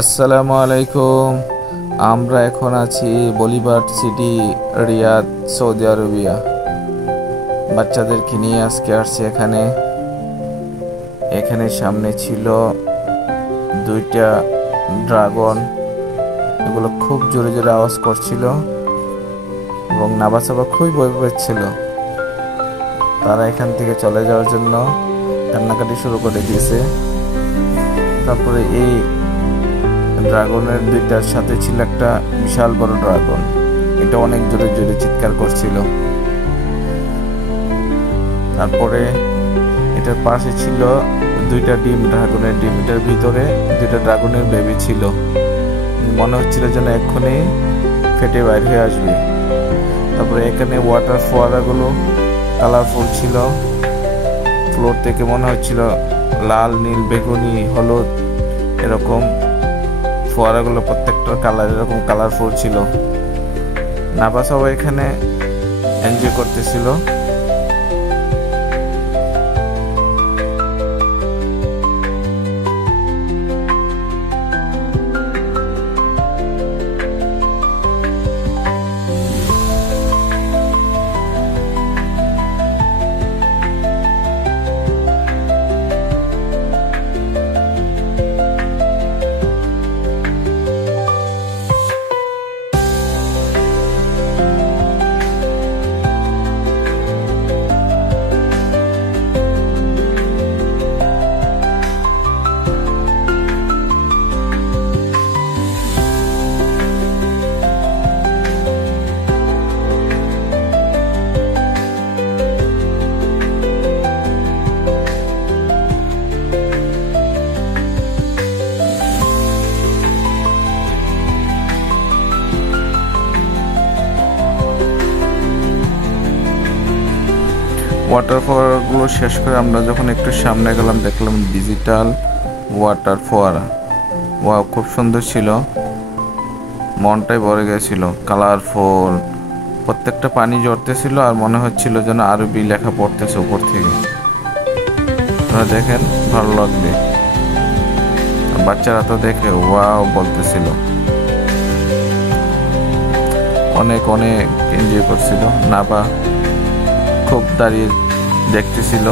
আসসালামু আলাইকুম। আমরা এখন আছি Boulevard City, Riyadh, Saudi Arabia. বাচ্চাদেরকে নিয়ে আজকে আসছি এখানে। সামনে ছিল দুইটা ড্রাগন। এগুলো খুব জোরে জোরে আওয়াজ করছিল এবং নাবাসাবা খুবই ভয় পাচ্ছিল। তারা এখান থেকে চলে যাওয়ার জন্য কান্নাকাটি শুরু করে দিয়েছে। তারপরে এই ড্রাগনের দুইটার সাথে ছিল একটা বিশাল বড় ড্রাগন। এটা অনেক জোরে জোরে চিৎকার করছিল। তারপরে এটার পাশে ছিল দুইটা ডিম, ড্রাগনের ডিম। এটার ভিতরে দুইটা ড্রাগনের বেবি ছিল। মনে হচ্ছিল যেন এক্ষুনি ফেটে বাইর হয়ে আসবে। তারপরে এখানে ওয়াটার ফোয়ারাগুলো কালারফুল ছিল। ফ্লোর থেকে মনে হচ্ছিল লাল, নীল, বেগুনি, হলুদ এরকম ফোয়ারাগুলো প্রত্যেকটা কালার এরকম কালারফুল ছিল। নাবা সবাই এখানে এনজয় করতেছিল। ওয়াটার ফোয়ারাগুলো শেষ করে আমরা যখন একটু সামনে গেলাম, দেখলাম ডিজিটাল ওয়াটার ফোয়ারা। ওয়াও, খুব সুন্দর ছিল। মনটাই ভরে গেছিল। কালারফুল, প্রত্যেকটা পানি ঝরতেছিল আর মনে হচ্ছিল যেন আরবি লেখা পড়তেছে উপর থেকে। আপনারা দেখেন, ভালো লাগবে। বাচ্চারা তো দেখে ওয়াও বলতেছিল। অনেক অনেক এনজয় করছিল। নাবা খুব দাঁড়িয়ে দেখতেছিল।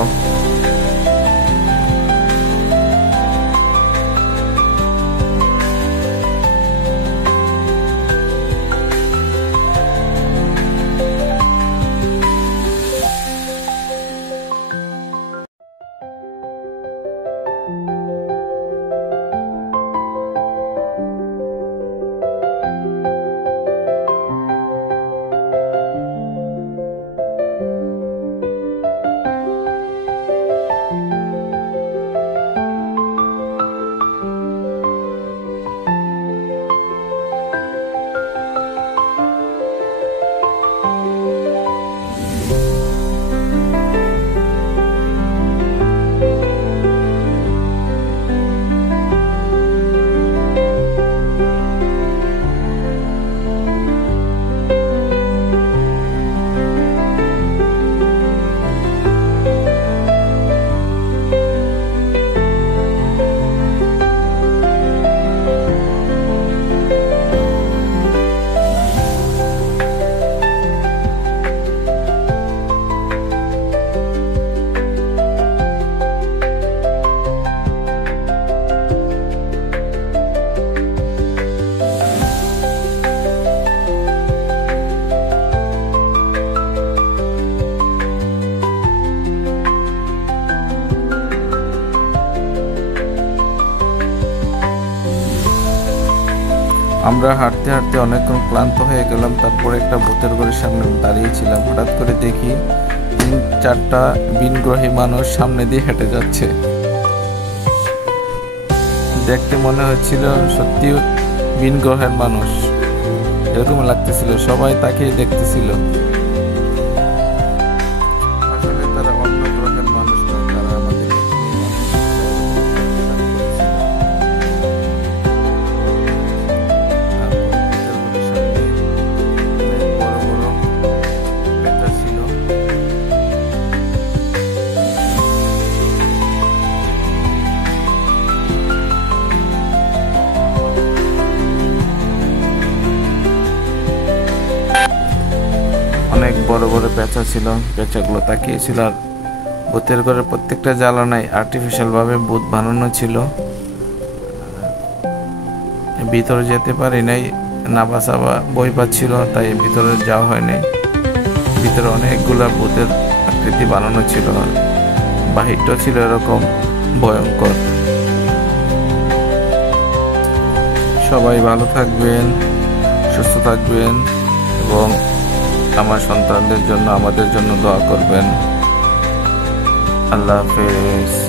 আমরা হাঁটতে হাঁটতে অনেকক্ষণ ক্লান্ত হয়ে গেলাম। তারপরে একটা ভূতের ঘরের সামনে দাঁড়িয়েছিলাম। হঠাৎ করে দেখি 3-4টা ভিনগ্রহী মানুষ সামনে দিয়ে হেঁটে যাচ্ছে। দেখতে মনে হচ্ছিল সত্যি ভিনগ্রহের মানুষ, এরকম লাগতেছিল। সবাই তাকেই দেখতেছিল। আসলে তারা অন্য গ্রহের মানুষ নয়, তারা আমাদের পেঁচা ছিল, পেঁচাগুলো তাকিয়েছিল। আর ভূতের ঘরের প্রত্যেকটা জ্বালানায় আর্টিফিশিয়াল ভাবে ভূত বানানো ছিল। ভিতরে যেতে পারি নাই, নাবা সাবা বই পাচ্ছিল, তাই ভিতরে যাওয়া হয় নাই। ভিতরে অনেকগুলা ভূতের আকৃতি বানানো ছিল, বাহিরটা ছিল এরকম ভয়ঙ্কর। সবাই ভালো থাকবেন, সুস্থ থাকবেন এবং আমার সন্তানদের জন্য, আমাদের জন্য দোয়া করবেন। আল্লাহ হাফেজ।